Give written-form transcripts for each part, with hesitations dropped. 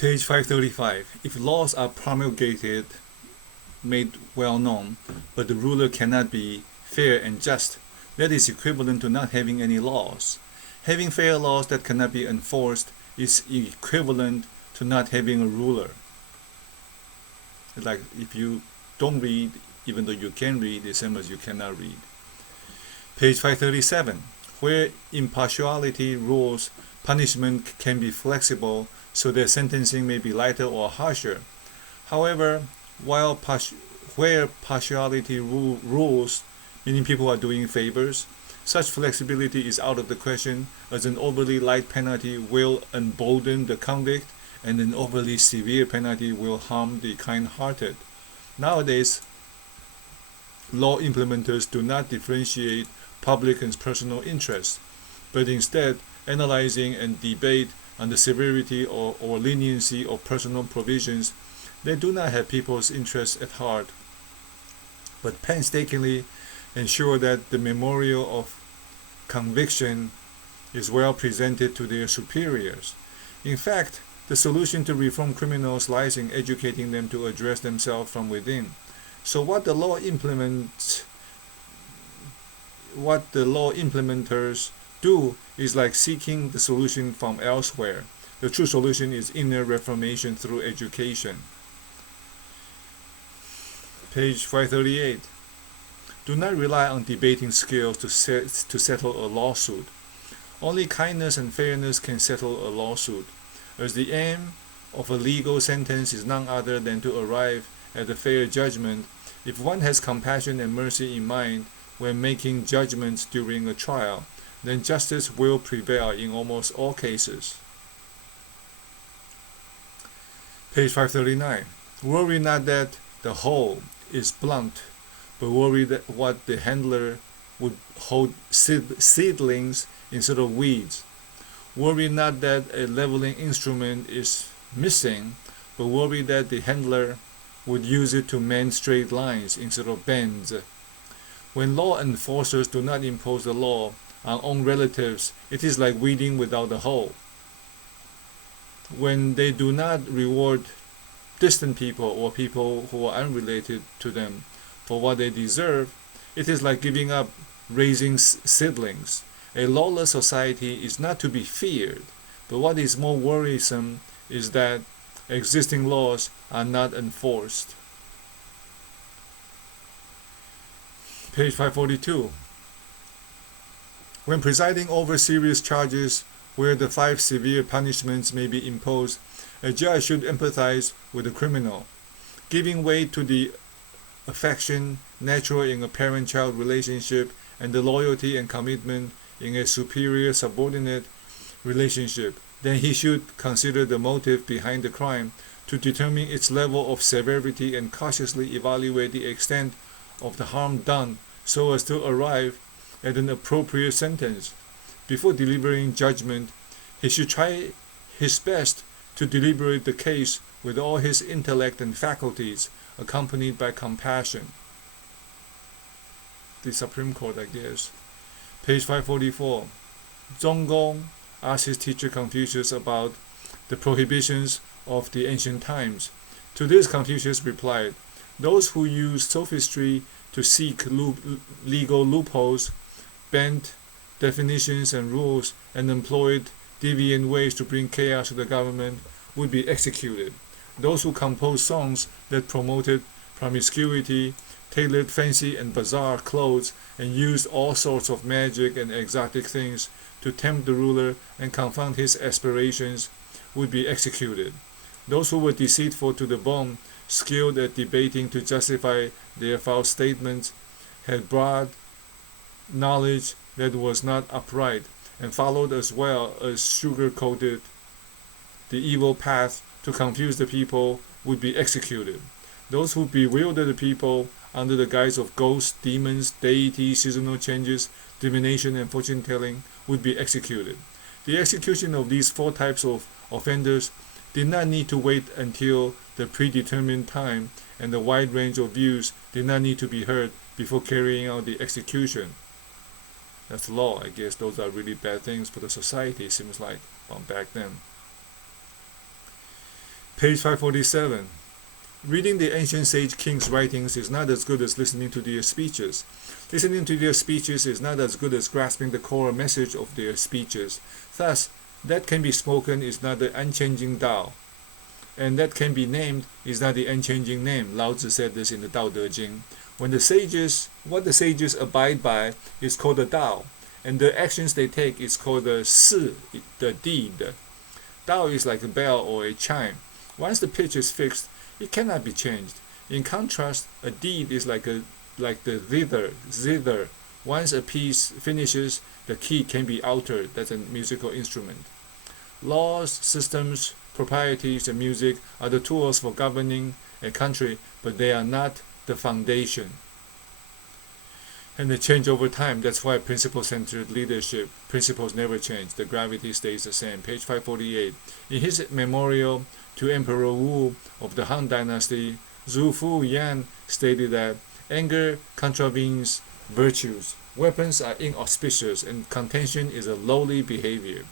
Page 535. If laws are promulgated, made well known, but the ruler cannot be fair and just, that is equivalent to not having any laws. Having fair laws that cannot be enforced is equivalent to not having a ruler. It's like if you don't read, even though you can read, the same as you cannot read. Page 537. Where impartiality rules, punishment can be flexible so that sentencing may be lighter or harsher. However, where partiality rules, meaning people are doing favors, such flexibility is out of the question, as an overly light penalty will embolden the convict and an overly severe penalty will harm the kind-hearted. Nowadays, law implementers do not differentiate public and personal interests, but instead analyzing and debate on the severity or leniency of personal provisions. They do not have people's interests at heart, but painstakingly ensure that the memorial of conviction is well presented to their superiors. In fact, the solution to reform criminals lies in educating them to address themselves from within. So what the law implementers do is like seeking the solution from elsewhere. The true solution is inner reformation through education. Page 538. Do not rely on debating skills to settle a lawsuit. Only kindness and fairness can settle a lawsuit, as the aim of a legal sentence is none other than to arrive at a fair judgment. If one has compassion and mercy in mind when making judgments during a trial, then justice will prevail in almost all cases. Page 539. Worry not that the whole is blunt, but worry that what the handler would hold seedlings instead of weeds. Worry not that a leveling instrument is missing, but worry that the handler would use it to mend straight lines instead of bends. When law enforcers do not impose the law on own relatives, it is like weeding without a hoe. When they do not reward distant people or people who are unrelated to them for what they deserve, it is like giving up raising seedlings. A lawless society is not to be feared, but what is more worrisome is that existing laws are not enforced. Page 542. When presiding over serious charges where the 5 severe punishments may be imposed, a judge should empathize with the criminal, giving way to the affection natural in a parent-child relationship and the loyalty and commitment in a superior-subordinate relationship. Then he should consider the motive behind the crime to determine its level of severity and cautiously evaluate the extent of the harm done so as to arrive at an appropriate sentence. Before delivering judgment, he should try his best to deliberate the case with all his intellect and faculties, accompanied by compassion. The Supreme Court, I guess. Page 544. Zhonggong asked his teacher Confucius about the prohibitions of the ancient times. To this Confucius replied, "Those who use sophistry to seek legal loopholes, bent definitions and rules, and employed deviant ways to bring chaos to the government would be executed. Those who composed songs that promoted promiscuity, tailored fancy and bizarre clothes, and used all sorts of magic and exotic things to tempt the ruler and confound his aspirations would be executed. Those who were deceitful to the bone, skilled at debating to justify their false statements, had broad knowledge that was not upright, and followed as well as sugar-coated the evil path to confuse the people would be executed. Those who bewildered the people under the guise of ghosts, demons, deities, seasonal changes, divination, and fortune-telling would be executed. The execution of these 4 types of offenders did not need to wait until the predetermined time, and the wide range of views did not need to be heard before carrying out the execution." That's law. I guess those are really bad things for the society, it seems like, back then. Page 547. Reading the ancient sage kings' writings is not as good as listening to their speeches. Listening to their speeches is not as good as grasping the core message of their speeches. Thus, that can be spoken is not the unchanging Tao, and that can be named is not the unchanging name. Lao Tzu said this in the Tao Te Ching. What the sages abide by is called the Tao, and the actions they take is called the Si, the deed. Tao is like a bell or a chime. Once the pitch is fixed, it cannot be changed. In contrast, a deed is like the zither. Once a piece finishes, the key can be altered. That's a musical instrument. Laws, systems, proprieties, and music are the tools for governing a country, but they are not the foundation. And they change over time. That's why principle-centered leadership principles never change. The gravity stays the same. Page 548. In his memorial to Emperor Wu of the Han Dynasty, Zhu Fu Yan stated that anger contravenes virtues. Weapons are inauspicious, and contention is a lowly behavior.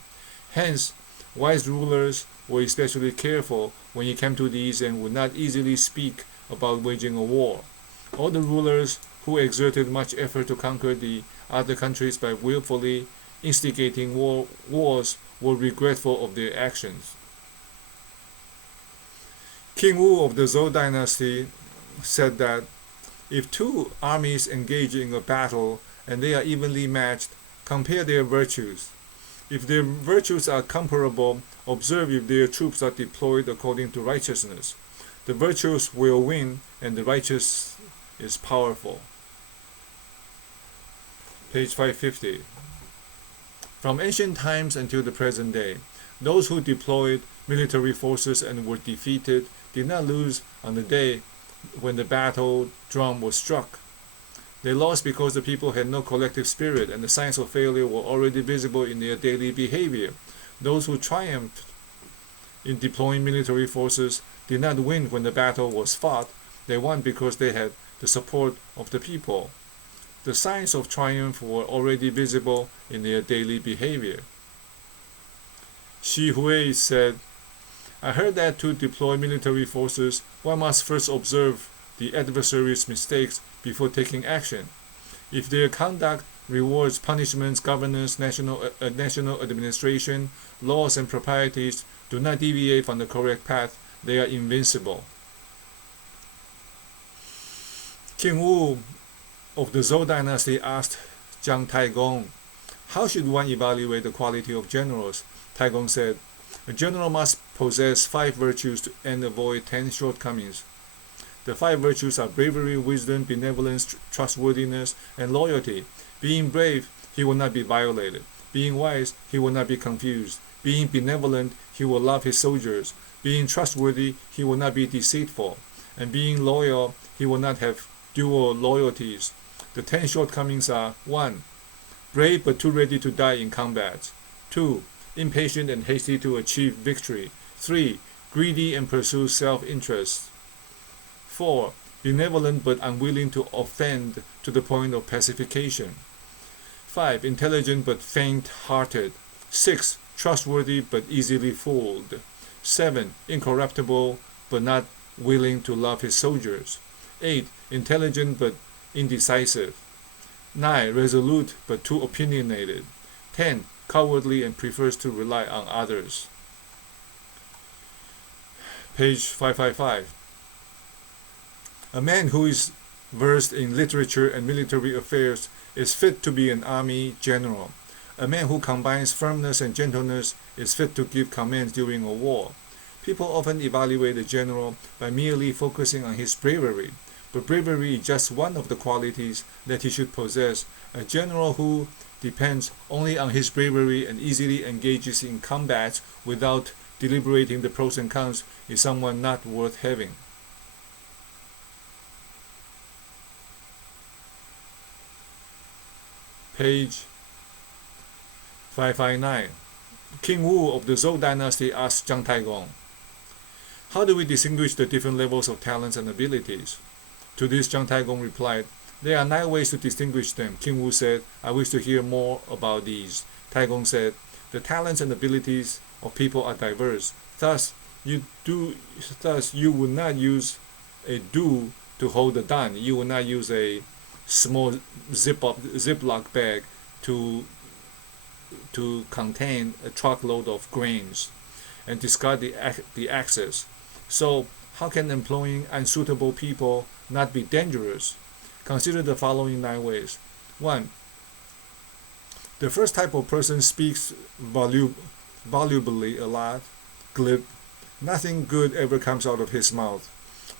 Hence, wise rulers were especially careful when it came to these and would not easily speak about waging a war. All the rulers who exerted much effort to conquer the other countries by willfully instigating wars were regretful of their actions. King Wu of the Zhou dynasty said that if two armies engage in a battle and they are evenly matched, compare their virtues. If their virtues are comparable, observe if their troops are deployed according to righteousness. The virtuous will win, and the righteous is powerful. Page 550. From ancient times until the present day, those who deployed military forces and were defeated did not lose on the day when the battle drum was struck. They lost because the people had no collective spirit, and the signs of failure were already visible in their daily behavior. Those who triumphed in deploying military forces did not win when the battle was fought. They won because they had the support of the people. The signs of triumph were already visible in their daily behavior. Shi Hui said, I heard that to deploy military forces, one must first observe the adversary's mistakes before taking action. If their conduct rewards punishments, governance, national administration, laws, and proprieties do not deviate from the correct path, they are invincible. King Wu of the Zhou dynasty asked Jiang Taigong, how should one evaluate the quality of generals? Taigong said, a general must possess 5 virtues and avoid 10 shortcomings. The 5 virtues are bravery, wisdom, benevolence, trustworthiness, and loyalty. Being brave, he will not be violated. Being wise, he will not be confused. Being benevolent, he will love his soldiers. Being trustworthy, he will not be deceitful. And being loyal, he will not have dual loyalties. The 10 shortcomings are 1. Brave but too ready to die in combat. 2. Impatient and hasty to achieve victory. 3. Greedy and pursue self-interest. 4. Benevolent but unwilling to offend to the point of pacification. 5. Intelligent but faint-hearted. 6. Trustworthy but easily fooled. 7. Incorruptible but not willing to love his soldiers. 8. Intelligent but indecisive. 9. Resolute but too opinionated. 10. Cowardly and prefers to rely on others. Page 555. A man who is versed in literature and military affairs is fit to be an army general. A man who combines firmness and gentleness is fit to give commands during a war. People often evaluate a general by merely focusing on his bravery, but bravery is just one of the qualities that he should possess. A general who depends only on his bravery and easily engages in combat without deliberating the pros and cons is someone not worth having. Page 559. King Wu of the Zhou dynasty asked Jiang Taigong, how do we distinguish the different levels of talents and abilities? To this, Jiang Taigong replied, there are 9 ways to distinguish them. King Wu said, I wish to hear more about these. Taigong said, the talents and abilities of people are diverse. Thus, Thus you would not use a do to hold the done. You will not use a small Ziploc bag to contain a truckload of grains and discard the excess. So how can employing unsuitable people not be dangerous? Consider the following 9 ways. 1. The first type of person speaks volubly a lot, glib. Nothing good ever comes out of his mouth.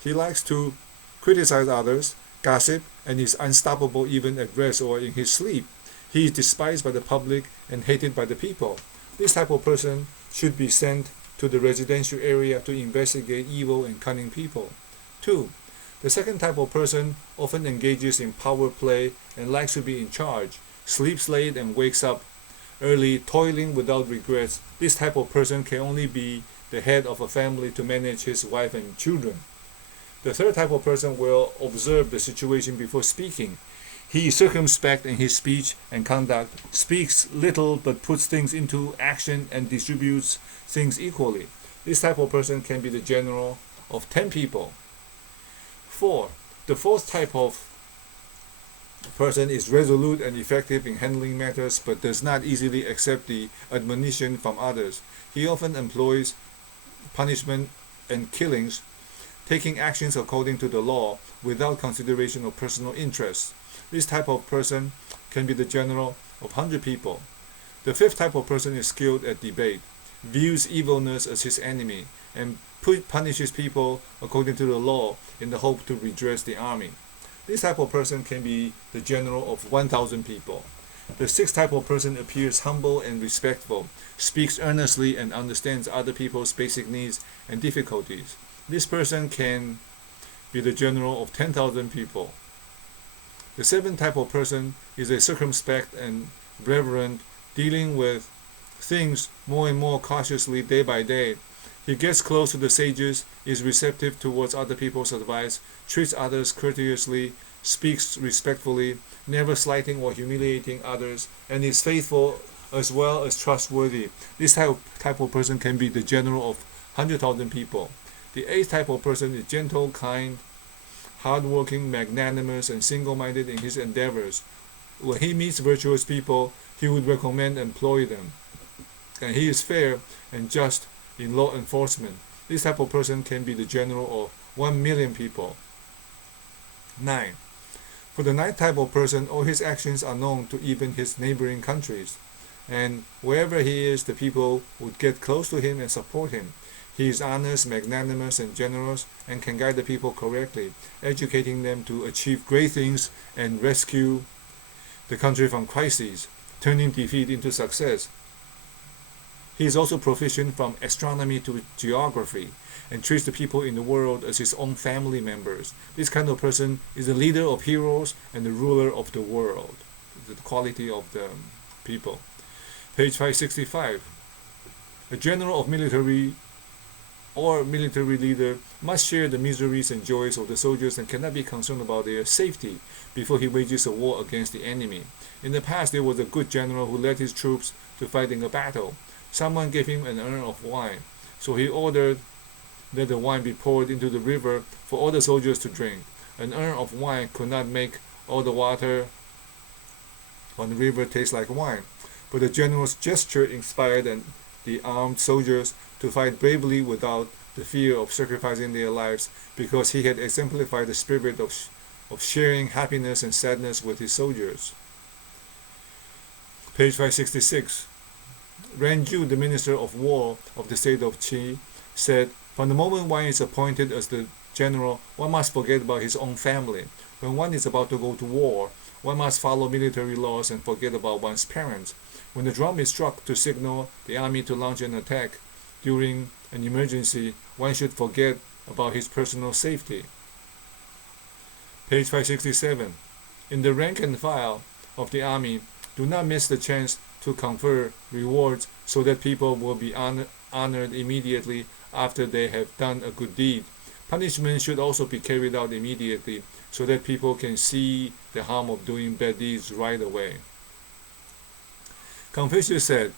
He likes to criticize others, gossip, and is unstoppable even at rest or in his sleep. He is despised by the public and hated by the people. This type of person should be sent to the residential area to investigate evil and cunning people. 2. The second type of person often engages in power play and likes to be in charge, sleeps late and wakes up early, toiling without regrets. This type of person can only be the head of a family to manage his wife and children. The third type of person will observe the situation before speaking. He is circumspect in his speech and conduct, speaks little but puts things into action and distributes things equally. This type of person can be the general of 10 people. 4. The fourth type of person is resolute and effective in handling matters but does not easily accept the admonition from others. He often employs punishment and killings, taking actions according to the law without consideration of personal interests. This type of person can be the general of 100 people. The fifth type of person is skilled at debate, views evilness as his enemy, and punishes people according to the law in the hope to redress the army. This type of person can be the general of 1,000 people. The sixth type of person appears humble and respectful, speaks earnestly, and understands other people's basic needs and difficulties. This person can be the general of 10,000 people. The seventh type of person is a circumspect and reverent, dealing with things more and more cautiously day by day. He gets close to the sages, is receptive towards other people's advice, treats others courteously, speaks respectfully, never slighting or humiliating others, and is faithful as well as trustworthy. This type of person can be the general of 100,000 people. The eighth type of person is gentle, kind, hardworking, magnanimous, and single-minded in his endeavors. When he meets virtuous people, he would recommend employ them. And he is fair and just in law enforcement. This type of person can be the general of 1 million people. 9. For the ninth type of person, all his actions are known to even his neighboring countries. And wherever he is, the people would get close to him and support him. He is honest, magnanimous, and generous, and can guide the people correctly, educating them to achieve great things and rescue the country from crises, turning defeat into success. He is also proficient from astronomy to geography, and treats the people in the world as his own family members. This kind of person is the leader of heroes and the ruler of the world. The quality of the people. Page 565. A general of military or military leader must share the miseries and joys of the soldiers and cannot be concerned about their safety before he wages a war against the enemy. In the past, there was a good general who led his troops to fight in a battle. Someone gave him an urn of wine, so he ordered that the wine be poured into the river for all the soldiers to drink. An urn of wine could not make all the water on the river taste like wine, but the general's gesture inspired the armed soldiers to fight bravely without the fear of sacrificing their lives, because he had exemplified the spirit of sharing happiness and sadness with his soldiers. Page 566. Ranju, the minister of war of the state of Qi, said, "From the moment one is appointed as the general, one must forget about his own family. When one is about to go to war, one must follow military laws and forget about one's parents. When the drum is struck to signal the army to launch an attack during an emergency, one should forget about his personal safety." Page 567. In the rank and file of the army, do not miss the chance to confer rewards so that people will be honored immediately after they have done a good deed. Punishment should also be carried out immediately so that people can see the harm of doing bad deeds right away. Confucius said,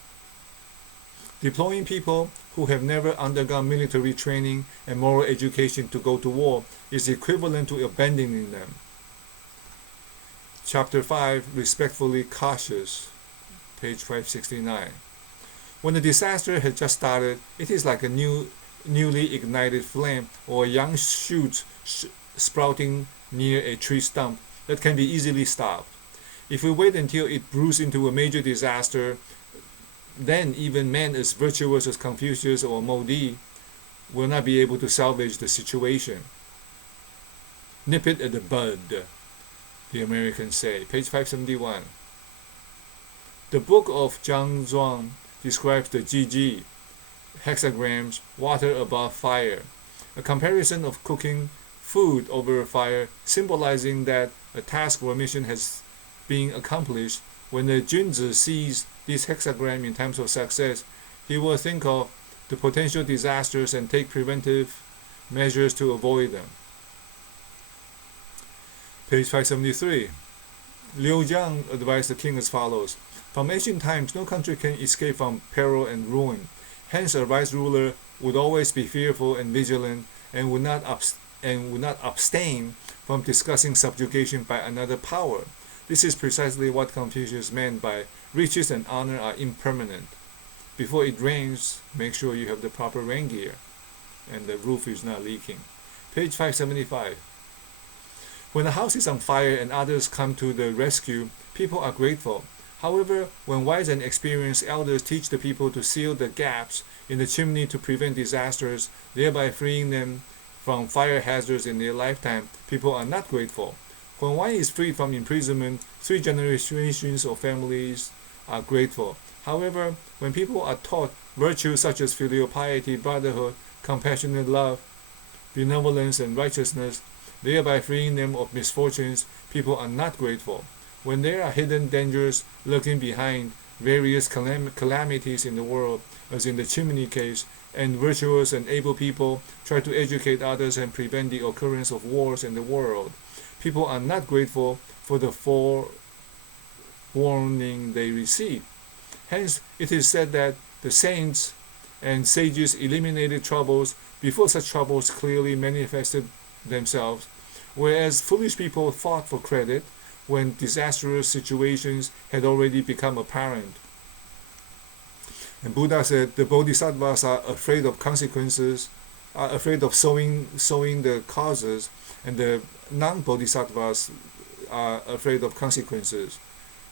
Deploying people who have never undergone military training and moral education to go to war is equivalent to abandoning them. Chapter 5, Respectfully Cautious, page 569. When the disaster has just started, it is like a newly ignited flame or a young shoot sprouting near a tree stump that can be easily stopped. If we wait until it brews into a major disaster, then even men as virtuous as Confucius or Modi will not be able to salvage the situation. Nip it at the bud, the Americans say. Page 571. The book of Zhang Zhuang describes the GG, hexagrams, water above fire, a comparison of cooking food over fire, symbolizing that a task or mission has been accomplished. When the Junzi sees this hexagram in times of success, he will think of the potential disasters and take preventive measures to avoid them. Page 573. Liu Jiang advised the king as follows. From ancient times, no country can escape from peril and ruin. Hence, a wise ruler would always be fearful and vigilant and would not abstain from discussing subjugation by another power. This is precisely what Confucius meant by riches and honor are impermanent. Before it rains, make sure you have the proper rain gear and the roof is not leaking. Page 575. When a house is on fire and others come to the rescue, people are grateful. However, when wise and experienced elders teach the people to seal the gaps in the chimney to prevent disasters, thereby freeing them from fire hazards in their lifetime, people are not grateful. When one is freed from imprisonment, 3 generations of families are grateful. However, when people are taught virtues such as filial piety, brotherhood, compassionate love, benevolence, and righteousness, thereby freeing them of misfortunes, people are not grateful. When there are hidden dangers lurking behind various calamities in the world, as in the chimney case, and virtuous and able people try to educate others and prevent the occurrence of wars in the world, people are not grateful for the forewarning they receive. Hence, it is said that the saints and sages eliminated troubles before such troubles clearly manifested themselves, whereas foolish people fought for credit when disastrous situations had already become apparent. And Buddha said the bodhisattvas are afraid of consequences, are afraid of sowing the causes, and the non-bodhisattvas are afraid of consequences.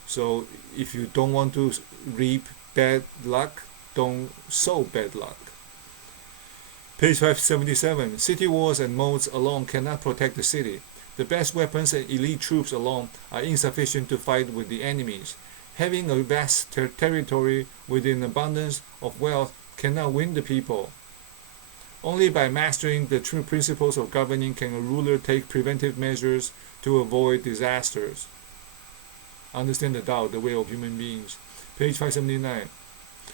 So if you don't want to reap bad luck, don't sow bad luck. Page 577. City walls and moats alone cannot protect the city. The best weapons and elite troops alone are insufficient to fight with the enemies. Having a vast territory with an abundance of wealth cannot win the people. Only by mastering the true principles of governing can a ruler take preventive measures to avoid disasters. Understand the Tao, the way of human beings. Page 579.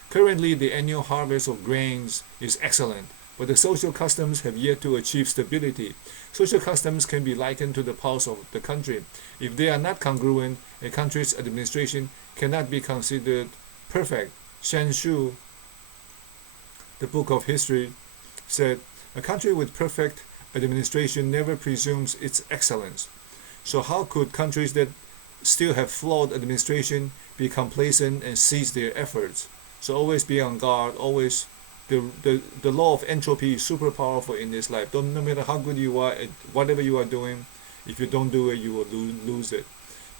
Currently, the annual harvest of grains is excellent, but the social customs have yet to achieve stability. Social customs can be likened to the pulse of the country. If they are not congruent, a country's administration cannot be considered perfect. Shen Shu, the book of history, said, a country with perfect administration never presumes its excellence. So how could countries that still have flawed administration be complacent and cease their efforts? So always be on guard, always. The law of entropy is super powerful in this life. No matter how good you are at whatever you are doing, if you don't do it, you will lose it.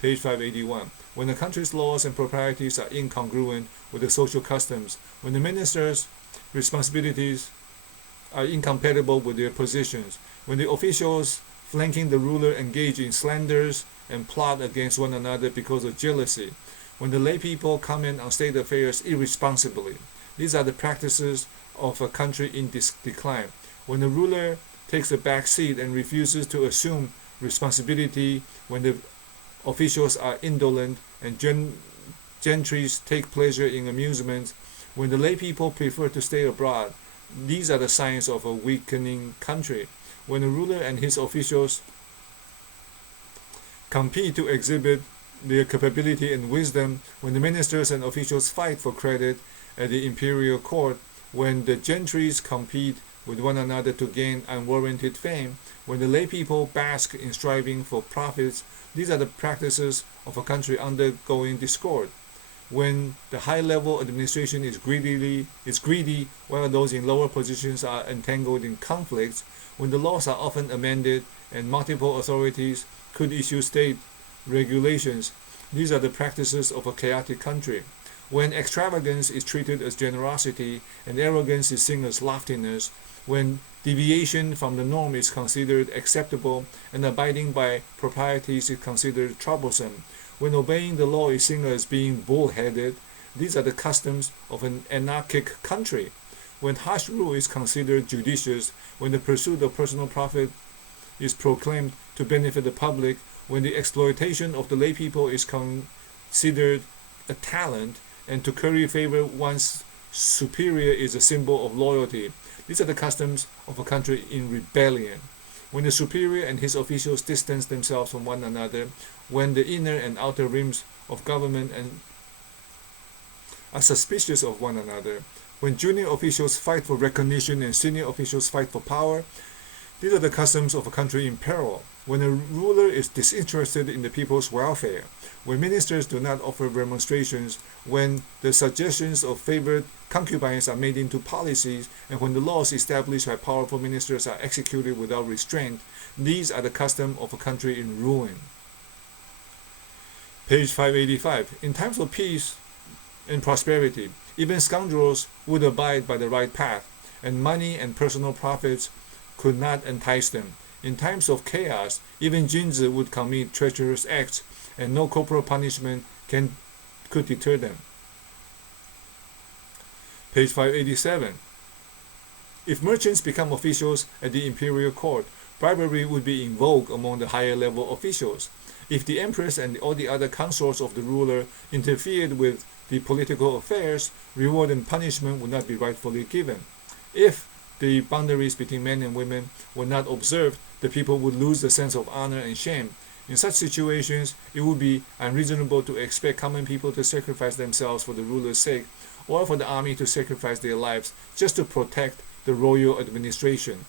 Page 581. When a country's laws and proprieties are incongruent with the social customs, when the ministers' responsibilities are incompatible with their positions, when the officials flanking the ruler engage in slanders and plot against one another because of jealousy, when the lay people comment on state affairs irresponsibly, these are the practices of a country in decline. When the ruler takes a back seat and refuses to assume responsibility, when the officials are indolent and gentries take pleasure in amusements, when the lay people prefer to stay abroad, these are the signs of a weakening country. When the ruler and his officials compete to exhibit their capability and wisdom, when the ministers and officials fight for credit at the imperial court, when the gentries compete with one another to gain unwarranted fame, when the lay people bask in striving for profits, these are the practices of a country undergoing discord. When the high-level administration is greedy, while those in lower positions are entangled in conflicts, when the laws are often amended and multiple authorities could issue state regulations, these are the practices of a chaotic country. When extravagance is treated as generosity and arrogance is seen as loftiness, when deviation from the norm is considered acceptable and abiding by proprieties is considered troublesome, when obeying the law is seen as being bullheaded, these are the customs of an anarchic country. When harsh rule is considered judicious, when the pursuit of personal profit is proclaimed to benefit the public, when the exploitation of the lay people is considered a talent, and to curry favor one's superior is a symbol of loyalty. These are the customs of a country in rebellion. When the superior and his officials distance themselves from one another, when the inner and outer rims of government are suspicious of one another, when junior officials fight for recognition and senior officials fight for power, these are the customs of a country in peril. When a ruler is disinterested in the people's welfare, when ministers do not offer remonstrations, when the suggestions of favored concubines are made into policies, and when the laws established by powerful ministers are executed without restraint, these are the customs of a country in ruin. Page 585. In times of peace and prosperity, even scoundrels would abide by the right path, and money and personal profits could not entice them. In times of chaos, even Jinzi would commit treacherous acts, and no corporal punishment could deter them. Page 587. If merchants become officials at the imperial court, bribery would be in vogue among the higher level officials. If the empress and all the other consorts of the ruler interfered with the political affairs, reward and punishment would not be rightfully given. If the boundaries between men and women were not observed, the people would lose the sense of honor and shame. In such situations, it would be unreasonable to expect common people to sacrifice themselves for the ruler's sake, or for the army to sacrifice their lives just to protect the royal administration.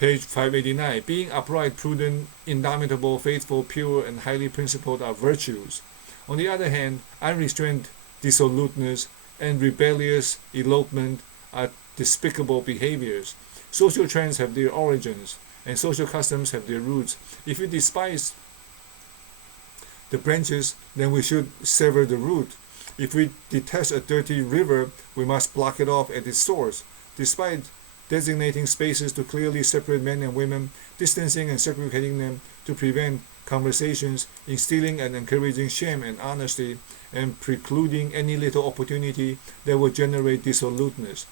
Page 589. Being upright, prudent, indomitable, faithful, pure, and highly principled are virtues. On the other hand, unrestrained dissoluteness and rebellious elopement are despicable behaviors. Social trends have their origins, and social customs have their roots. If we despise the branches, then we should sever the root. If we detest a dirty river, we must block it off at its source. Despite designating spaces to clearly separate men and women, distancing and segregating them to prevent conversations, instilling and encouraging shame and honesty, and precluding any little opportunity that would generate dissoluteness.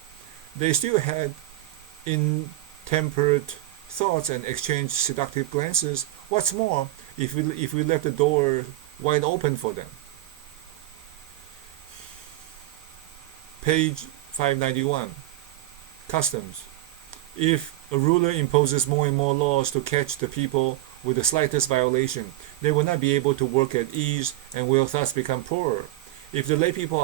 They still had intemperate thoughts and exchanged seductive glances. What's more, if we left the door wide open for them? Page 591. Customs. If a ruler imposes more and more laws to catch the people with the slightest violation, they will not be able to work at ease and will thus become poorer. If the lay people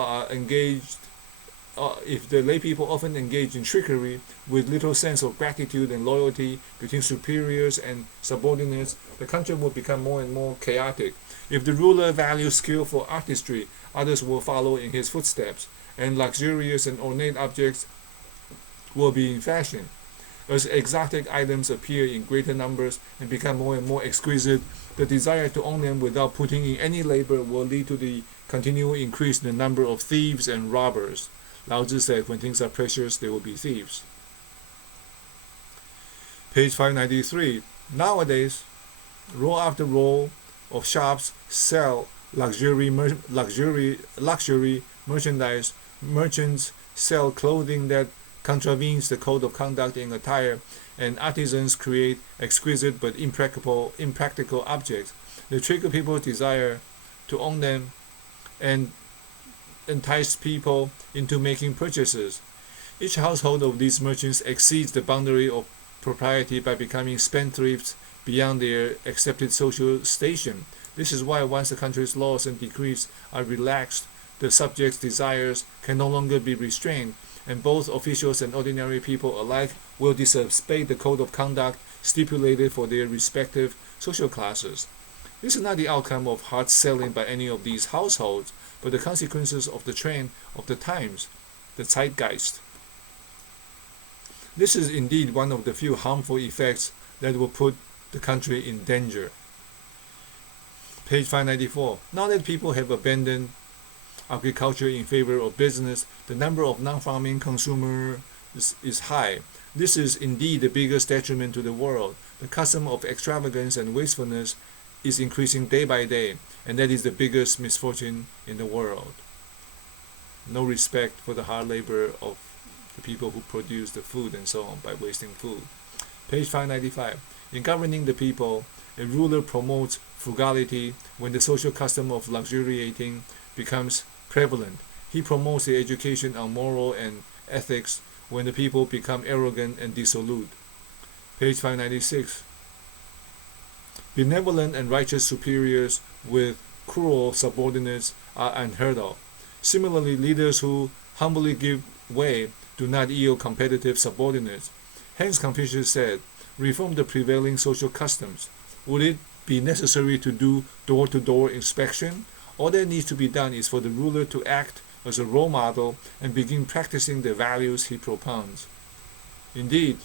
often engage in trickery with little sense of gratitude and loyalty between superiors and subordinates, the country will become more and more chaotic. If the ruler values skillful artistry, others will follow in his footsteps, and luxurious and ornate objects will be in fashion. As exotic items appear in greater numbers and become more and more exquisite, the desire to own them without putting in any labor will lead to the continual increase in the number of thieves and robbers. Lao Tzu said, when things are precious, they will be thieves. Page 593. Nowadays, row after row of shops sell luxury merchandise. Merchants sell clothing that contravenes the code of conduct in attire, and artisans create exquisite but impractical objects. They trigger people's desire to own them and entice people into making purchases. Each household of these merchants exceeds the boundary of propriety by becoming spendthrifts beyond their accepted social station. This is why once the country's laws and decrees are relaxed, the subject's desires can no longer be restrained, and both officials and ordinary people alike will disobey the code of conduct stipulated for their respective social classes. This is not the outcome of hard selling by any of these households, but the consequences of the trend of the times, the zeitgeist. This is indeed one of the few harmful effects that will put the country in danger. Page 594. Now that people have abandoned agriculture in favor of business, the number of non-farming consumers is high. This is indeed the biggest detriment to the world. The custom of extravagance and wastefulness is increasing day by day, and that is the biggest misfortune in the world. No respect for the hard labor of the people who produce the food and so on by wasting food. Page 595. In governing the people, a ruler promotes frugality when the social custom of luxuriating becomes prevalent. He promotes the education on moral and ethics when the people become arrogant and dissolute. Page 596. Benevolent and righteous superiors with cruel subordinates are unheard of. Similarly, leaders who humbly give way do not yield competitive subordinates. Hence, Confucius said, reform the prevailing social customs. Would it be necessary to do door-to-door inspection? All that needs to be done is for the ruler to act as a role model and begin practicing the values he propounds. Indeed,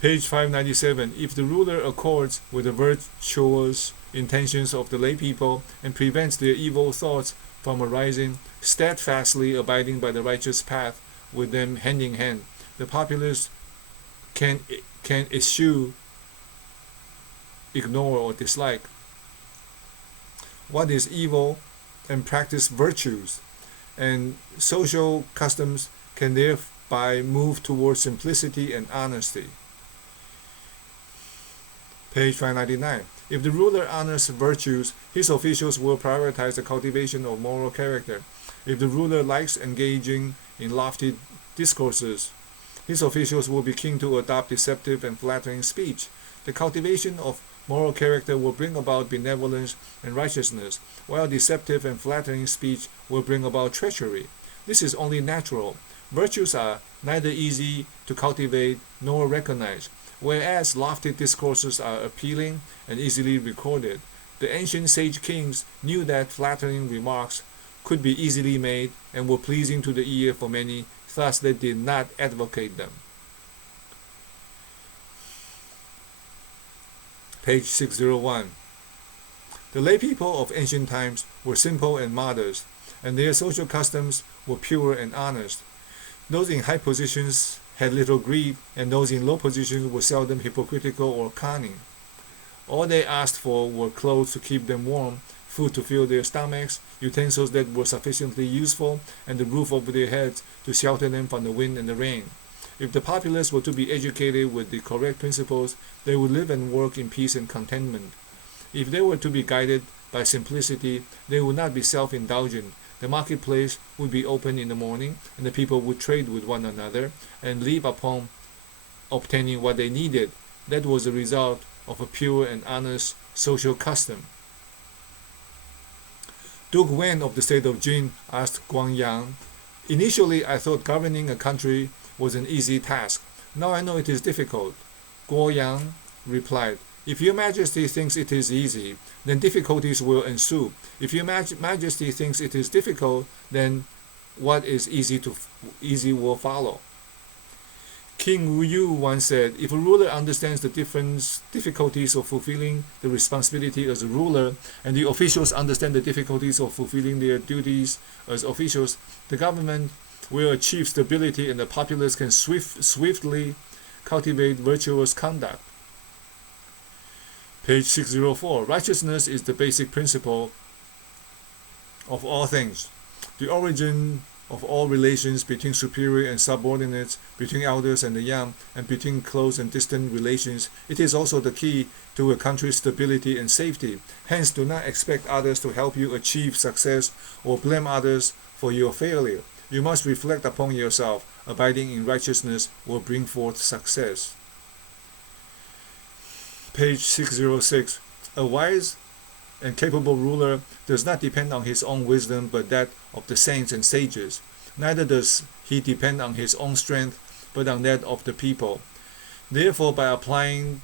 page 597, if the ruler accords with the virtuous intentions of the lay people and prevents their evil thoughts from arising, steadfastly abiding by the righteous path with them hand in hand, the populace can eschew, ignore, or dislike what is evil and practice virtues, and social customs can thereby move towards simplicity and honesty. Page 599. If the ruler honors virtues, his officials will prioritize the cultivation of moral character. If the ruler likes engaging in lofty discourses, his officials will be keen to adopt deceptive and flattering speech. The cultivation of moral character will bring about benevolence and righteousness, while deceptive and flattering speech will bring about treachery. This is only natural. Virtues are neither easy to cultivate nor recognize, whereas lofty discourses are appealing and easily recorded. The ancient sage kings knew that flattering remarks could be easily made and were pleasing to the ear for many, thus they did not advocate them. Page 601. The lay people of ancient times were simple and modest, and their social customs were pure and honest. Those in high positions had little greed, and those in low positions were seldom hypocritical or cunning. All they asked for were clothes to keep them warm, food to fill their stomachs, utensils that were sufficiently useful, and the roof over their heads to shelter them from the wind and the rain. If the populace were to be educated with the correct principles, they would live and work in peace and contentment. If they were to be guided by simplicity, they would not be self-indulgent. The marketplace would be open in the morning, and the people would trade with one another and live upon obtaining what they needed. That was the result of a pure and honest social custom. Duke Wen of the state of Jin asked Guangyang, "Initially, I thought governing a country was an easy task. Now I know it is difficult." Guoyang replied, "If your majesty thinks it is easy, then difficulties will ensue. If your majesty thinks it is difficult, then what is easy will follow." King Wu Yu once said, "If a ruler understands the difficulties of fulfilling the responsibility as a ruler, and the officials understand the difficulties of fulfilling their duties as officials, the government will achieve stability and the populace can swiftly cultivate virtuous conduct." Page 604. Righteousness is the basic principle of all things. The origin of all relations between superior and subordinates, between elders and the young, and between close and distant relations. It is also the key to a country's stability and safety. Hence, do not expect others to help you achieve success or blame others for your failure. You must reflect upon yourself. Abiding in righteousness will bring forth success. Page 606. A wise and capable ruler does not depend on his own wisdom but that of the saints and sages. Neither does he depend on his own strength but on that of the people. Therefore, by applying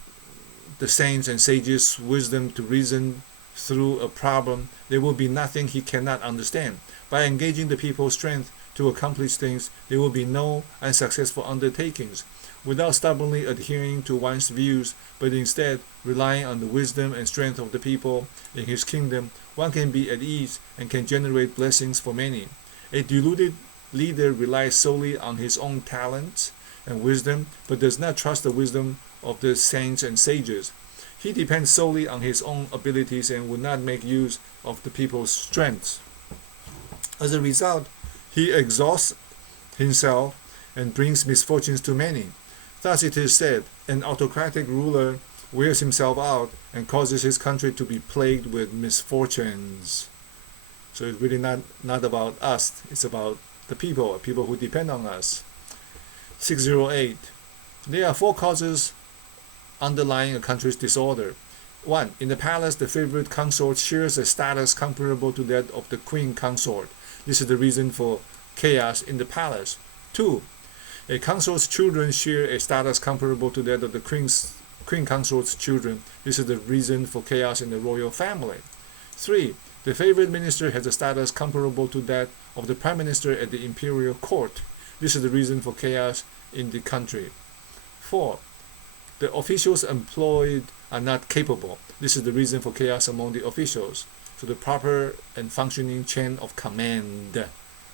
the saints and sages' wisdom to reason through a problem, there will be nothing he cannot understand. By engaging the people's strength to accomplish things, there will be no unsuccessful undertakings. Without stubbornly adhering to one's views, but instead relying on the wisdom and strength of the people in his kingdom, one can be at ease and can generate blessings for many. A deluded leader relies solely on his own talents and wisdom, but does not trust the wisdom of the saints and sages. He depends solely on his own abilities and will not make use of the people's strengths. As a result, he exhausts himself and brings misfortunes to many. Thus it is said, an autocratic ruler wears himself out and causes his country to be plagued with misfortunes. So it's really not about us, it's about the people who depend on us. 608. There are 4 causes underlying a country's disorder. 1. In the palace, the favorite consort shares a status comparable to that of the queen consort. This is the reason for chaos in the palace. 2. A consort's children share a status comparable to that of the queen consort's children. This is the reason for chaos in the royal family. 3. The favorite minister has a status comparable to that of the prime minister at the imperial court. This is the reason for chaos in the country. 4. The officials employed are not capable. This is the reason for chaos among the officials. So the proper and functioning chain of command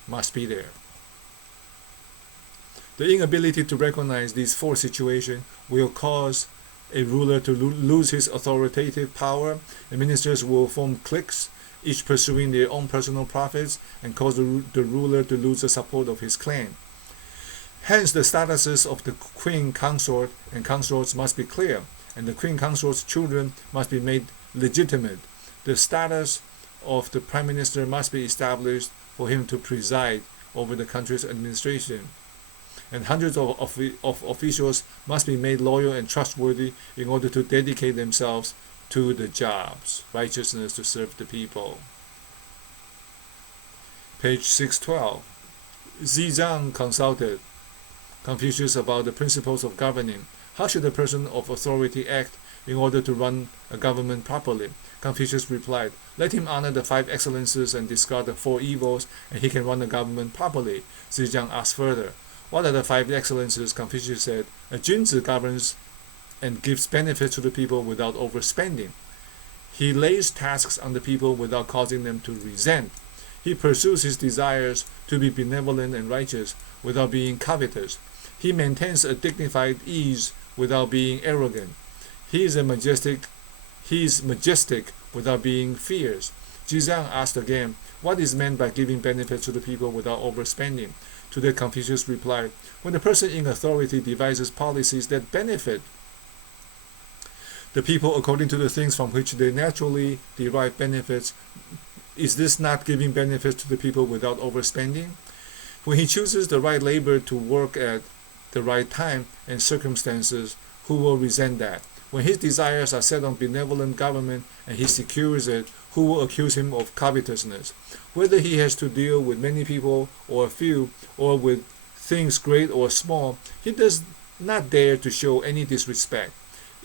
must be there. The inability to recognize these 4 situations will cause a ruler to lose his authoritative power, and ministers will form cliques, each pursuing their own personal profits, and cause the ruler to lose the support of his clan. Hence, the statuses of the queen consort and consorts must be clear, and the queen consort's children must be made legitimate. The status of the prime minister must be established for him to preside over the country's administration. And hundreds of officials must be made loyal and trustworthy in order to dedicate themselves to the jobs, righteousness to serve the people. Page 612. Zizang consulted Confucius about the principles of governing. How should a person of authority act in order to run a government properly? Confucius replied, let him honor the 5 excellences and discard the 4 evils, and he can run the government properly. Zizang asked further, what are the 5 excellences? Confucius said, a Junzi governs and gives benefits to the people without overspending. He lays tasks on the people without causing them to resent. He pursues his desires to be benevolent and righteous without being covetous. He maintains a dignified ease without being arrogant. He is majestic without being fierce. Zizang asked again, what is meant by giving benefits to the people without overspending? To that Confucius replied, when a person in authority devises policies that benefit the people according to the things from which they naturally derive benefits, is this not giving benefits to the people without overspending? When he chooses the right labor to work at the right time and circumstances, who will resent that? When his desires are set on benevolent government and he secures it, who will accuse him of covetousness? Whether he has to deal with many people or a few, or with things great or small, he does not dare to show any disrespect.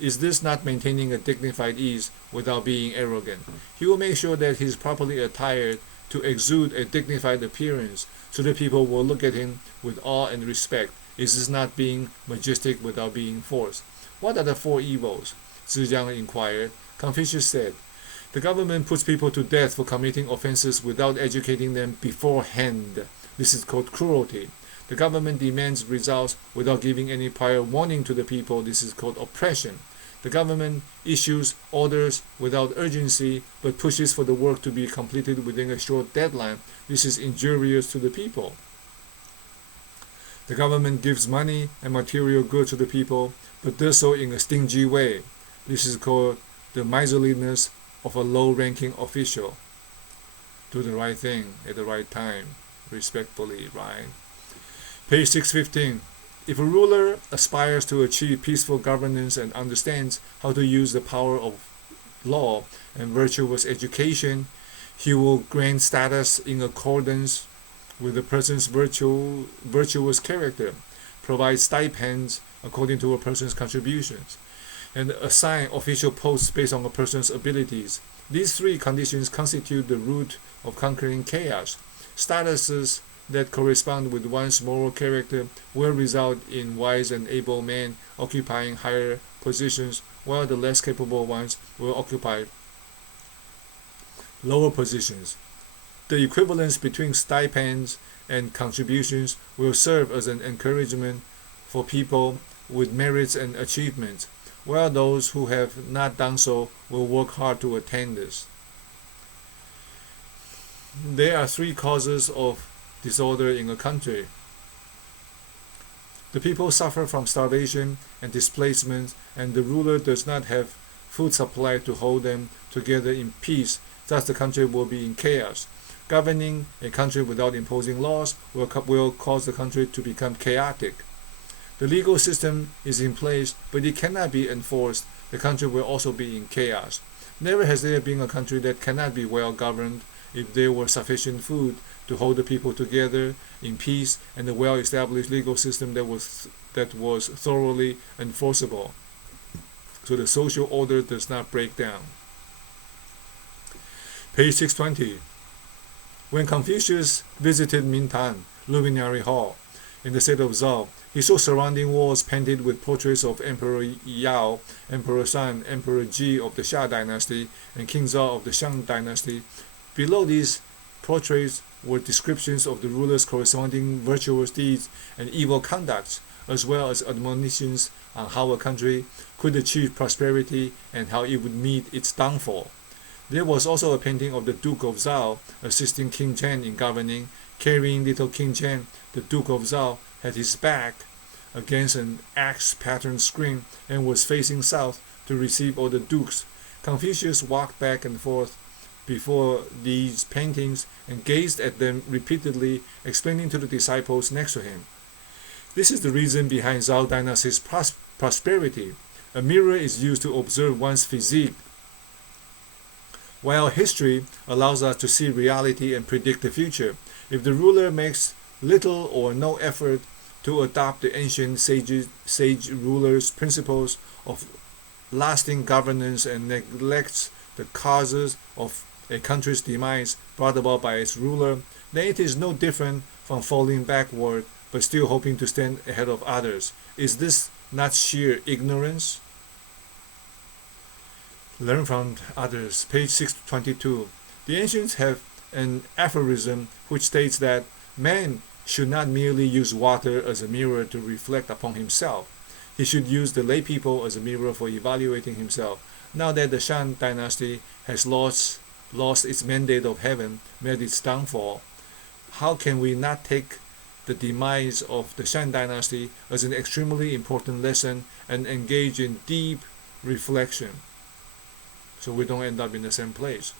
Is this not maintaining a dignified ease without being arrogant? He will make sure that he is properly attired to exude a dignified appearance, so that people will look at him with awe and respect. Is this not being majestic without being forced? What are the 4 evils? Zizang inquired. Confucius said, the government puts people to death for committing offenses without educating them beforehand. This is called cruelty. The government demands results without giving any prior warning to the people. This is called oppression. The government issues orders without urgency but pushes for the work to be completed within a short deadline. This is injurious to the people. The government gives money and material goods to the people but does so in a stingy way. This is called the miserliness of a low-ranking official. Do the right thing at the right time, respectfully, right? Page 615. If a ruler aspires to achieve peaceful governance and understands how to use the power of law and virtuous education. He will grant status in accordance with the person's virtuous character, provide stipends according to a person's contributions, and assign official posts based on a person's abilities. These three conditions constitute the root of conquering chaos. Statuses that correspond with one's moral character will result in wise and able men occupying higher positions, while the less capable ones will occupy lower positions. The equivalence between stipends and contributions will serve as an encouragement for people with merits and achievements, while those who have not done so will work hard to attain this. There are three causes of disorder in a country. The people suffer from starvation and displacement, and the ruler does not have food supply to hold them together in peace. Thus the country will be in chaos. Governing a country without imposing laws will cause the country to become chaotic. The legal system is in place, but it cannot be enforced. The country will also be in chaos. Never has there been a country that cannot be well governed if there were sufficient food to hold the people together in peace and a well-established legal system that was thoroughly enforceable, so the social order does not break down. Page 620. When Confucius visited Mintan Luminary Hall in the state of Zhao, he saw surrounding walls painted with portraits of Emperor Yao, Emperor San, Emperor Ji of the Xia dynasty, and King Zhao of the Shang dynasty. Below these portraits were descriptions of the rulers' corresponding virtuous deeds and evil conducts, as well as admonitions on how a country could achieve prosperity and how it would meet its downfall. There was also a painting of the Duke of Zhao assisting King Chen in governing. Carrying little King Chen, the Duke of Zhao had his back against an axe-patterned screen and was facing south to receive all the dukes. Confucius walked back and forth before these paintings and gazed at them repeatedly, explaining to the disciples next to him. This is the reason behind Zhao dynasty's prosperity. A mirror is used to observe one's physique, while history allows us to see reality and predict the future. If the ruler makes little or no effort to adopt the ancient sage rulers' principles of lasting governance and neglects the causes of a country's demise brought about by its ruler, then it is no different from falling backward but still hoping to stand ahead of others. Is this not sheer ignorance? Learn from others. Page 622. The ancients have an aphorism which states that man should not merely use water as a mirror to reflect upon himself. He should use the lay people as a mirror for evaluating himself. Now that the Shang dynasty has lost its mandate of heaven, met its downfall, how can we not take the demise of the Shang dynasty as an extremely important lesson and engage in deep reflection, so we don't end up in the same place?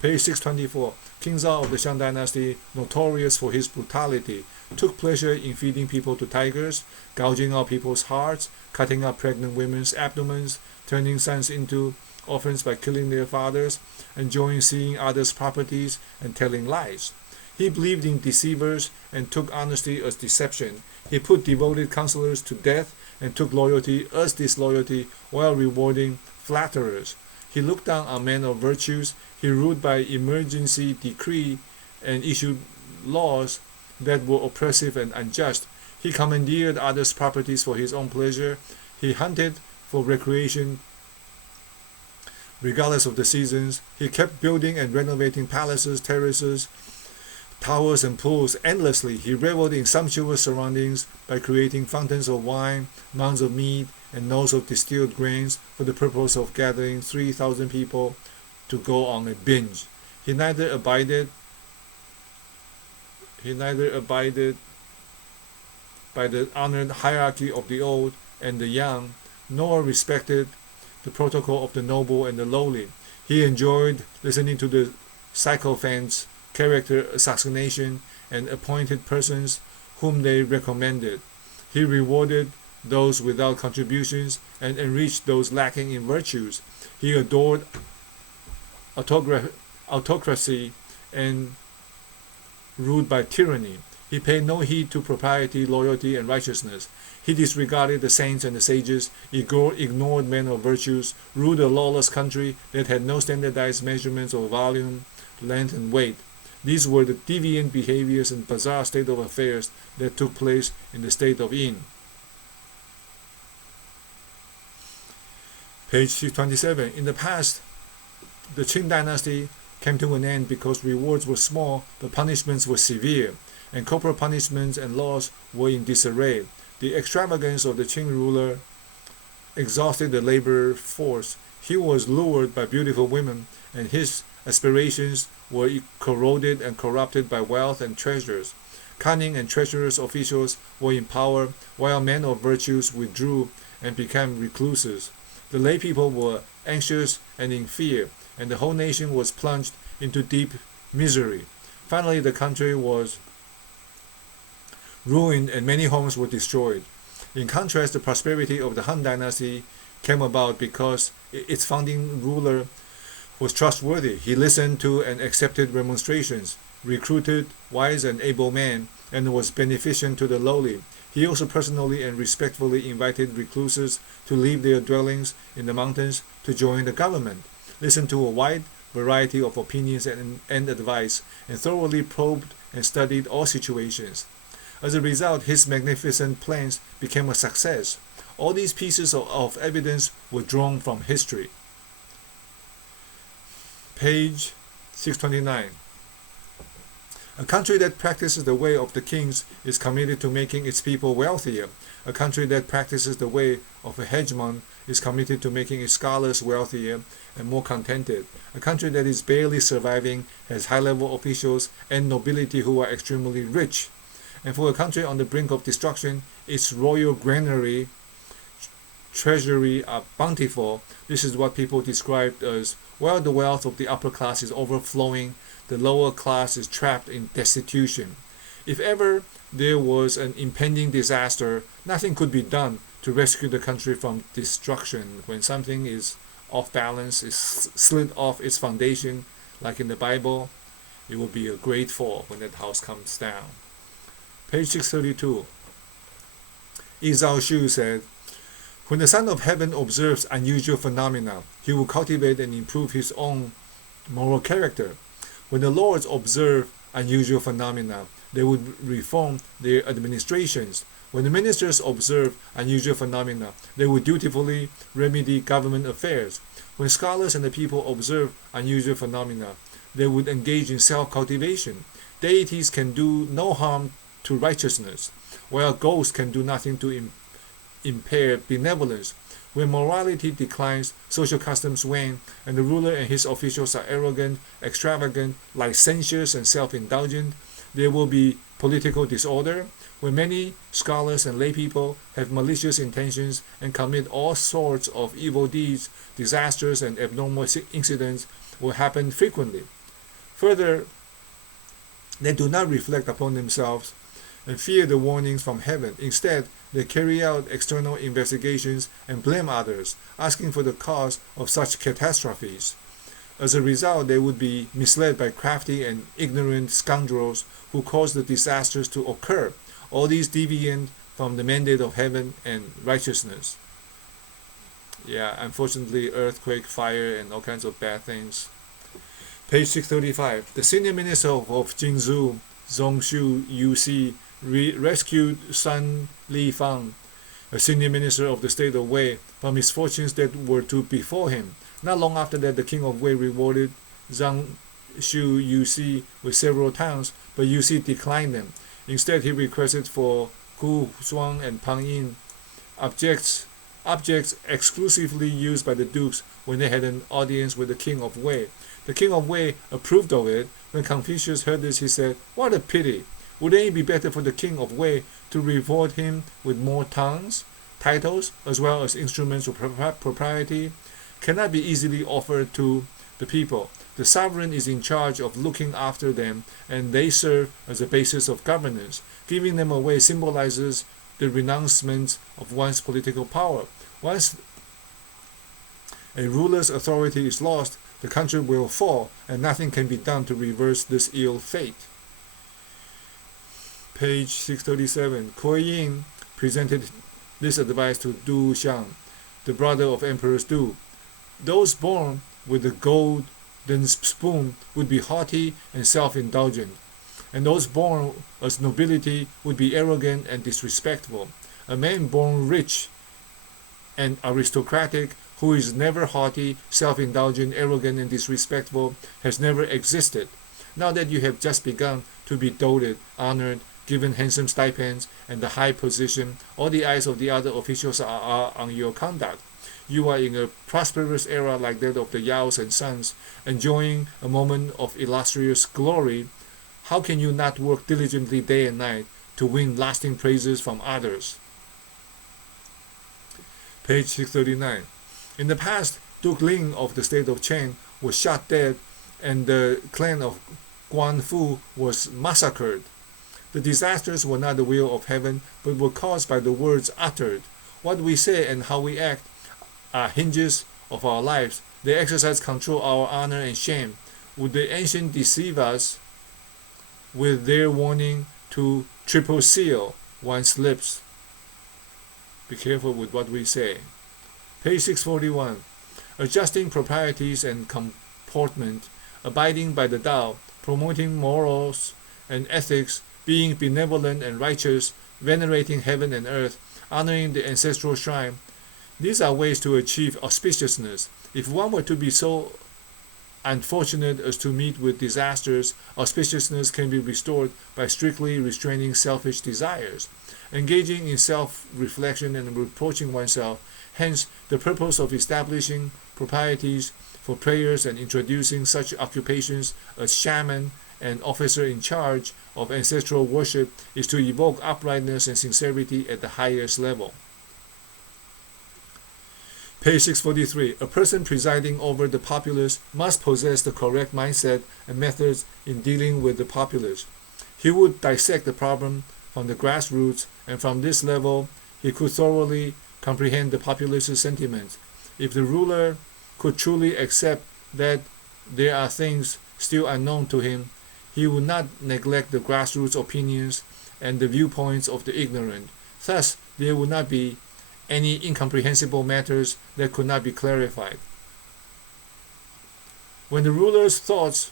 Page 624. King Zhao of the Shang dynasty, notorious for his brutality, took pleasure in feeding people to tigers, gouging out people's hearts, cutting up pregnant women's abdomens, turning sons into orphans by killing their fathers, enjoying seeing others' properties, and telling lies. He believed in deceivers and took honesty as deception. He put devoted counselors to death and took loyalty as disloyalty while rewarding flatterers. He looked down on men of virtues. He ruled by emergency decree and issued laws that were oppressive and unjust. He commandeered others' properties for his own pleasure. He hunted for recreation regardless of the seasons. He kept building and renovating palaces, terraces, towers, and pools endlessly. He reveled in sumptuous surroundings by creating fountains of wine, mounds of meat, and knolls of distilled grains for the purpose of gathering 3,000 people to go on a binge. He neither abided by the honored hierarchy of the old and the young, nor respected the protocol of the noble and the lowly. He enjoyed listening to the sycophants' character assassination and appointed persons whom they recommended. He rewarded those without contributions and enriched those lacking in virtues. He adored autocracy and ruled by tyranny. He paid no heed to propriety, loyalty, and righteousness. He disregarded the saints and the sages, ignored men of virtues, ruled a lawless country that had no standardized measurements of volume, length, and weight. These were the deviant behaviors and bizarre state of affairs that took place in the state of Yin. Page 627. In the past, the Qing dynasty came to an end because rewards were small, but punishments were severe, and corporal punishments and laws were in disarray. The extravagance of the Qing ruler exhausted the labor force. He was lured by beautiful women, and his aspirations were corroded and corrupted by wealth and treasures. Cunning and treacherous officials were in power, while men of virtues withdrew and became recluses. The lay people were anxious and in fear, and the whole nation was plunged into deep misery. Finally, the country was ruined and many homes were destroyed. In contrast, the prosperity of the Han dynasty came about because its founding ruler was trustworthy. He listened to and accepted remonstrations, recruited wise and able men, and was beneficent to the lowly. He also personally and respectfully invited recluses to leave their dwellings in the mountains to join the government, listened to a wide variety of opinions and advice, and thoroughly probed and studied all situations. As a result, his magnificent plans became a success. All these pieces of evidence were drawn from history. Page 629. A country that practices the way of the kings is committed to making its people wealthier. A country that practices the way of a hegemon is committed to making its scholars wealthier and more contented. A country that is barely surviving has high-level officials and nobility who are extremely rich. And for a country on the brink of destruction, its royal granary, treasury are bountiful. This is what people described as, well, the wealth of the upper class is overflowing, the lower class is trapped in destitution. If ever there was an impending disaster, nothing could be done to rescue the country from destruction. When something is off balance, is slid off its foundation, like in the Bible, it will be a great fall when that house comes down. Page 632. Yi Zhao Shu said, when the Son of Heaven observes unusual phenomena, he will cultivate and improve his own moral character. When the lords observe unusual phenomena, they would reform their administrations. When the ministers observe unusual phenomena, they would dutifully remedy government affairs. When scholars and the people observe unusual phenomena, they would engage in self-cultivation. Deities can do no harm to righteousness, while ghosts can do nothing to impair benevolence. When morality declines, social customs wane, and the ruler and his officials are arrogant, extravagant, licentious, and self-indulgent, there will be political disorder. When many scholars and lay people have malicious intentions and commit all sorts of evil deeds, disasters and abnormal incidents will happen frequently. Further, they do not reflect upon themselves and fear the warnings from heaven. Instead, they carry out external investigations and blame others, asking for the cause of such catastrophes. As a result, they would be misled by crafty and ignorant scoundrels who cause the disasters to occur, all these deviant from the mandate of heaven and righteousness. Yeah, unfortunately, earthquake, fire, and all kinds of bad things. Page 635. The senior minister of Jingzhou, Zongshu Yuxi, rescued Sun Li Fang, a senior minister of the state of Wei, from misfortunes that were to befall him. Not long after that, the king of Wei rewarded Zongshu Yuxi with several towns, but Yuxi declined them. Instead, he requested for Gu Zhuang and Pang Yin, objects exclusively used by the dukes when they had an audience with the king of Wei. The king of Wei approved of it. When Confucius heard this, he said, "What a pity! Wouldn't it be better for the king of Wei to reward him with more tongues, titles, as well as instruments of propriety? Cannot be easily offered to the people. The sovereign is in charge of looking after them, and they serve as a basis of governance. Giving them away symbolizes the renouncement of one's political power. Once a ruler's authority is lost, the country will fall, and nothing can be done to reverse this ill fate. Page 637. Kuo Yin presented this advice to Du Xiang, the brother of Emperor Du. Those born with the golden spoon would be haughty and self-indulgent, and those born as nobility would be arrogant and disrespectful. A man born rich and aristocratic, who is never haughty, self-indulgent, arrogant, and disrespectful, has never existed. Now that you have just begun to be doted, honored, given handsome stipends and the high position, all the eyes of the other officials are on your conduct. You are in a prosperous era like that of the Yaos and Sons, enjoying a moment of illustrious glory. How can you not work diligently day and night to win lasting praises from others? Page 639. In the past, Duke Ling of the state of Chen was shot dead, and the clan of Guanfu was massacred. The disasters were not the will of heaven, but were caused by the words uttered. What we say and how we act are hinges of our lives. They exercise control our honor and shame. Would the ancient deceive us with their warning to triple seal one's lips? Be careful with what we say. Page 641. Adjusting proprieties and comportment, abiding by the Tao, promoting morals and ethics, being benevolent and righteous, venerating heaven and earth, honoring the ancestral shrine. These are ways to achieve auspiciousness. If one were to be so unfortunate as to meet with disasters, auspiciousness can be restored by strictly restraining selfish desires, engaging in self-reflection and reproaching oneself. Hence, the purpose of establishing proprieties for prayers and introducing such occupations as shaman and officer in charge of ancestral worship is to evoke uprightness and sincerity at the highest level. Page 643. A person presiding over the populace must possess the correct mindset and methods in dealing with the populace. He would dissect the problem from the grassroots, and from this level he could thoroughly comprehend the populace's sentiments. If the ruler could truly accept that there are things still unknown to him, he would not neglect the grassroots opinions and the viewpoints of the ignorant. Thus, there would not be any incomprehensible matters that could not be clarified. When the ruler's thoughts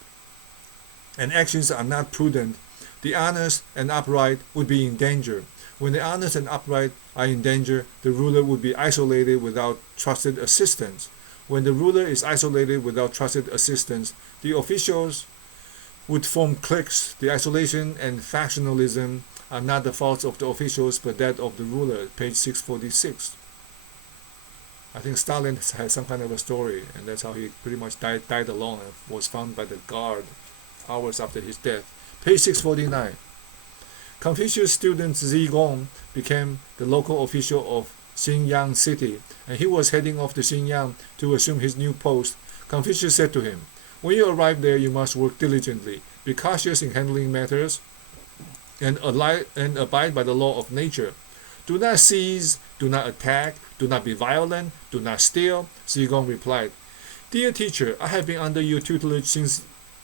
and actions are not prudent, the honest and upright would be in danger. When the honest and upright are in danger, the ruler would be isolated without trusted assistance. When the ruler is isolated without trusted assistance, the officials would form cliques. The isolation and factionalism are not the faults of the officials, but that of the ruler. Page 646. I think Stalin had some kind of a story, and that's how he pretty much died alone and was found by the guard hours after his death. Page 649. Confucius student Zigong became the local official of Xinyang city, and he was heading off to Xinyang to assume his new post. Confucius said to him, "When you arrive there, you must work diligently, be cautious in handling matters, and abide by the law of nature. Do not seize, do not attack, do not be violent, do not steal." Zigong replied, "Dear teacher, I have been under your tutelage since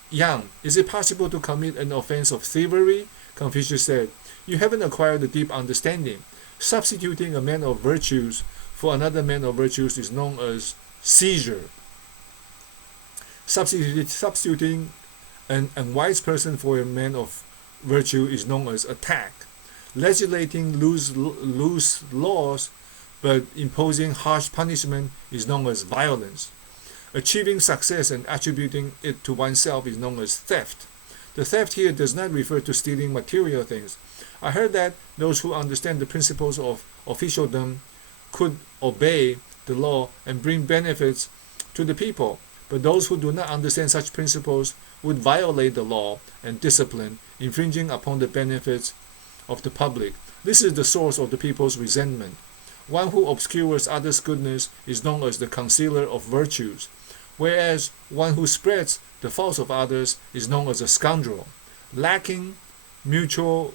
young. Is it possible to commit an offense of thievery?" Confucius said, "You haven't acquired a deep understanding. Substituting a man of virtues for another man of virtues is known as seizure. Substituting an unwise person for a man of virtue is known as attack. Legislating loose laws but imposing harsh punishment is known as violence. Achieving success and attributing it to oneself is known as theft. The theft here does not refer to stealing material things. I heard that those who understand the principles of officialdom could obey the law and bring benefits to the people, but those who do not understand such principles would violate the law and discipline, infringing upon the benefits of the public. This is the source of the people's resentment. One who obscures others' goodness is known as the concealer of virtues, whereas one who spreads the faults of others is known as a scoundrel. Lacking mutual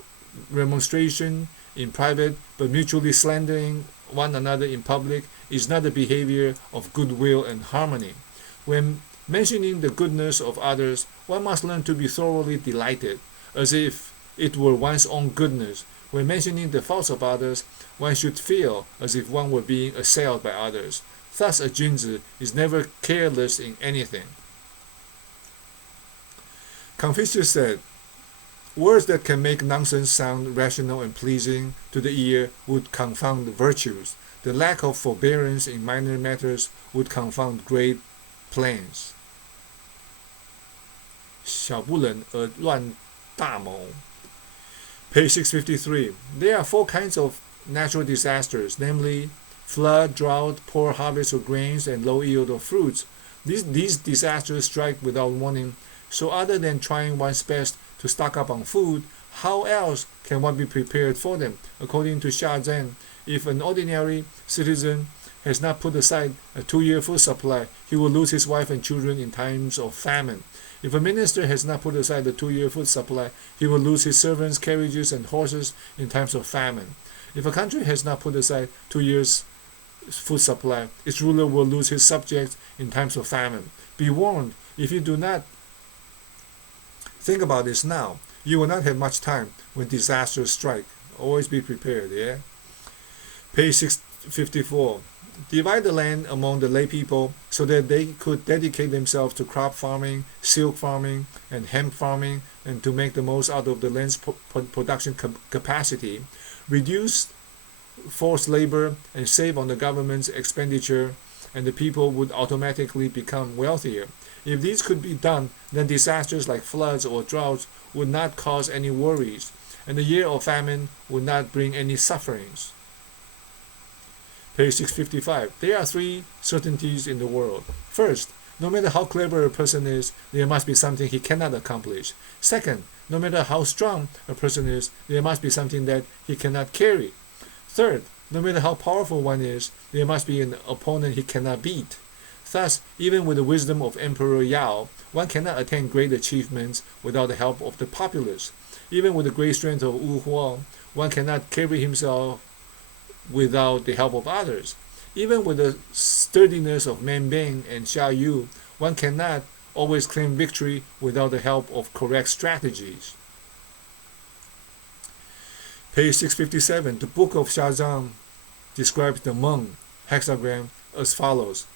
remonstration in private, but mutually slandering one another in public, is not the behavior of goodwill and harmony. When Mentioning the goodness of others, one must learn to be thoroughly delighted, as if it were one's own goodness. When mentioning the faults of others, one should feel as if one were being assailed by others. Thus, a Junzi is never careless in anything. Confucius said, "Words that can make nonsense sound rational and pleasing to the ear would confound virtues. The lack of forbearance in minor matters would confound great plans." 小不忍而乱大谋. Page 653. There are 4 kinds of natural disasters, namely flood, drought, poor harvest of grains, and low yield of fruits. These disasters strike without warning, so other than trying one's best to stock up on food, how else can one be prepared for them? According to Xia Zhen, if an ordinary citizen has not put aside a 2-year food supply, he will lose his wife and children in times of famine. If a minister has not put aside a 2-year food supply, he will lose his servants, carriages, and horses in times of famine. If a country has not put aside 2 years' food supply, its ruler will lose his subjects in times of famine. Be warned, if you do not think about this now, you will not have much time when disasters strike. Always be prepared, yeah? Page 654. Divide the land among the lay people so that they could dedicate themselves to crop farming, silk farming, and hemp farming, and to make the most out of the land's production capacity. Reduce forced labor and save on the government's expenditure, and the people would automatically become wealthier. If these could be done, then disasters like floods or droughts would not cause any worries, and the year of famine would not bring any sufferings. Page 655. There are 3 certainties in the world. First, no matter how clever a person is, there must be something he cannot accomplish. Second, no matter how strong a person is, there must be something that he cannot carry. Third, no matter how powerful one is, there must be an opponent he cannot beat. Thus, even with the wisdom of Emperor Yao, one cannot attain great achievements without the help of the populace. Even with the great strength of Wu Huang, one cannot carry himself without the help of others. Even with the sturdiness of Man Bing and Xia Yu, one cannot always claim victory without the help of correct strategies. Page 657. The book of Shazam describes the Meng hexagram as follows.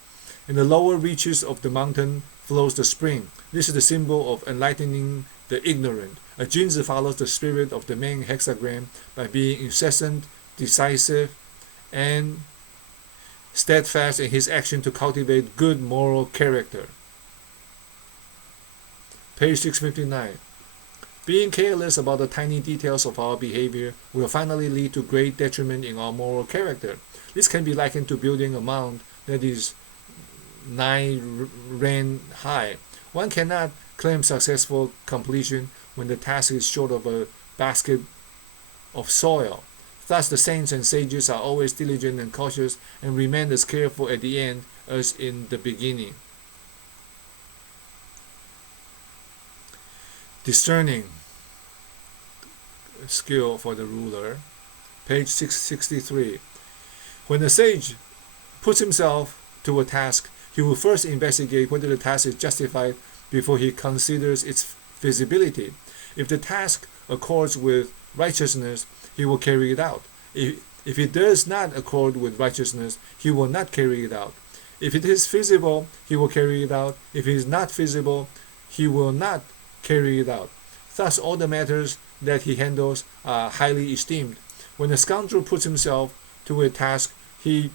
In the lower reaches of the mountain flows the spring. This is the symbol of enlightening the ignorant. A Junzi follows the spirit of the Meng hexagram by being incessant, decisive, and steadfast in his action to cultivate good moral character. Page 659. Being careless about the tiny details of our behavior will finally lead to great detriment in our moral character. This can be likened to building a mound that is 9 ren high. One cannot claim successful completion when the task is short of a basket of soil. Thus, the saints and sages are always diligent and cautious and remain as careful at the end as in the beginning. Discerning skill for the ruler. Page 663. When the sage puts himself to a task, he will first investigate whether the task is justified before he considers its feasibility. If the task accords with righteousness, he will carry it out. If it does not accord with righteousness, he will not carry it out. If it is feasible, he will carry it out. If it is not feasible, he will not carry it out. Thus, all the matters that he handles are highly esteemed. When a scoundrel puts himself to a task, he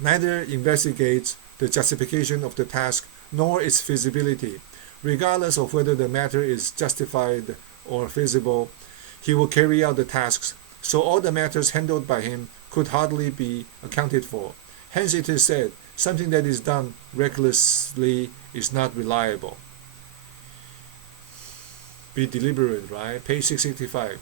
neither investigates the justification of the task nor its feasibility. Regardless of whether the matter is justified or feasible, he will carry out the tasks. So all the matters handled by him could hardly be accounted for. Hence it is said, something that is done recklessly is not reliable. Be deliberate, right? Page 665.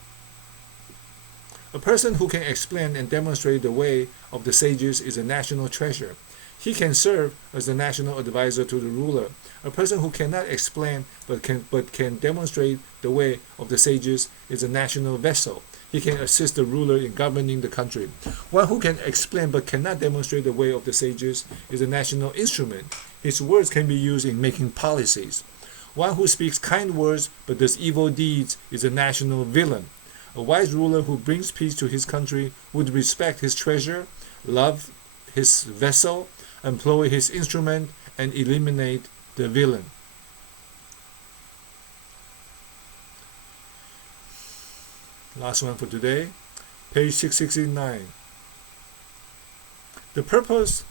A person who can explain and demonstrate the way of the sages is a national treasure. He can serve as the national advisor to the ruler. A person who cannot explain but can demonstrate the way of the sages is a national vessel. He can assist the ruler in governing the country. One who can explain but cannot demonstrate the way of the sages is a national instrument. His words can be used in making policies. One who speaks kind words but does evil deeds is a national villain. A wise ruler who brings peace to his country would respect his treasure, love his vessel, employ his instrument, and eliminate the villain. Last one for today, page 669. The purpose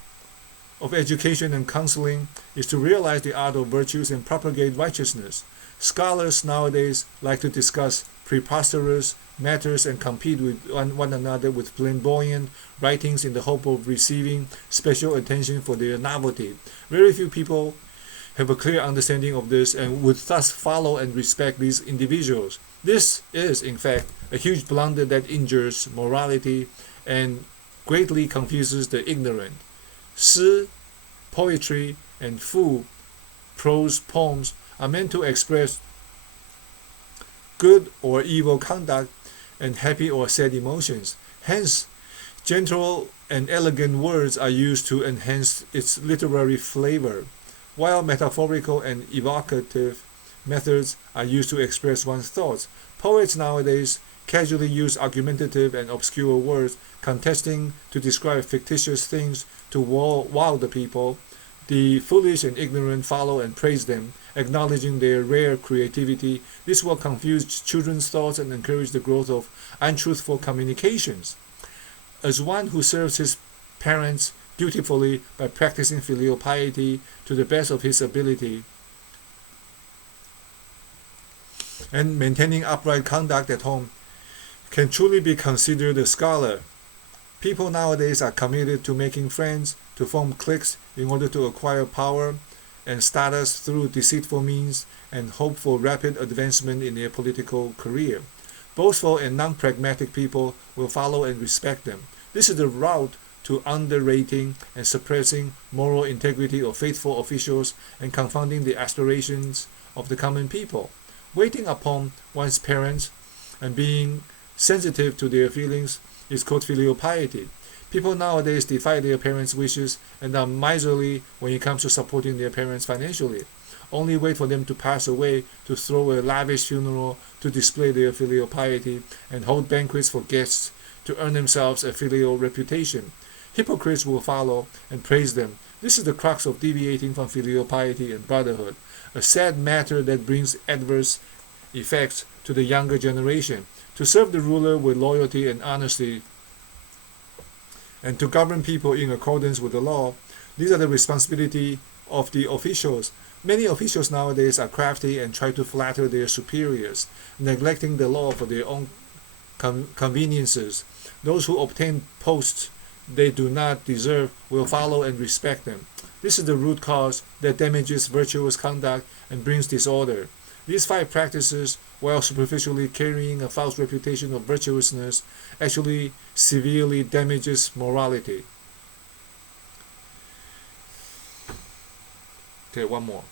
of education and counseling is to realize the art of virtues and propagate righteousness. Scholars nowadays like to discuss preposterous matters and compete with one another with flamboyant writings in the hope of receiving special attention for their novelty. Very few people have a clear understanding of this and would thus follow and respect these individuals. This is, in fact, a huge blunder that injures morality and greatly confuses the ignorant. Shi, poetry, and fu, prose poems, are meant to express good or evil conduct and happy or sad emotions. Hence, gentle and elegant words are used to enhance its literary flavor, while metaphorical and evocative methods are used to express one's thoughts. Poets nowadays casually use argumentative and obscure words, contesting to describe fictitious things to wow the people. The foolish and ignorant follow and praise them, acknowledging their rare creativity. This will confuse children's thoughts and encourage the growth of untruthful communications. As one who serves his parents dutifully by practicing filial piety to the best of his ability and maintaining upright conduct at home, can truly be considered a scholar. People nowadays are committed to making friends, to form cliques in order to acquire power and status through deceitful means and hope for rapid advancement in their political career. Boastful and non-pragmatic people will follow and respect them. This is the route to underrating and suppressing moral integrity of faithful officials and confounding the aspirations of the common people. Waiting upon one's parents and being sensitive to their feelings is called filial piety. People nowadays defy their parents' wishes and are miserly when it comes to supporting their parents financially. Only wait for them to pass away to throw a lavish funeral to display their filial piety and hold banquets for guests to earn themselves a filial reputation. Hypocrites will follow and praise them. This is the crux of deviating from filial piety and brotherhood, a sad matter that brings adverse effects to the younger generation. To serve the ruler with loyalty and honesty and to govern people in accordance with the law, these are the responsibility of the officials. Many officials nowadays are crafty and try to flatter their superiors, neglecting the law for their own conveniences. Those who obtain posts they do not deserve will follow and respect them. This is the root cause that damages virtuous conduct and brings disorder. These 5 practices, while superficially carrying a false reputation of virtuousness, actually severely damages morality. Okay, one more.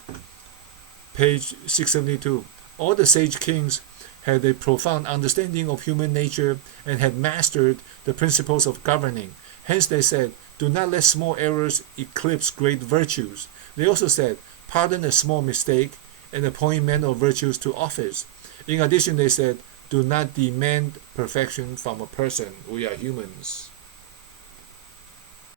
Page 672. All the sage kings had a profound understanding of human nature and had mastered the principles of governing. Hence they said, do not let small errors eclipse great virtues. They also said, pardon a small mistake and appoint men of virtues to office. In addition, they said, do not demand perfection from a person. We are humans.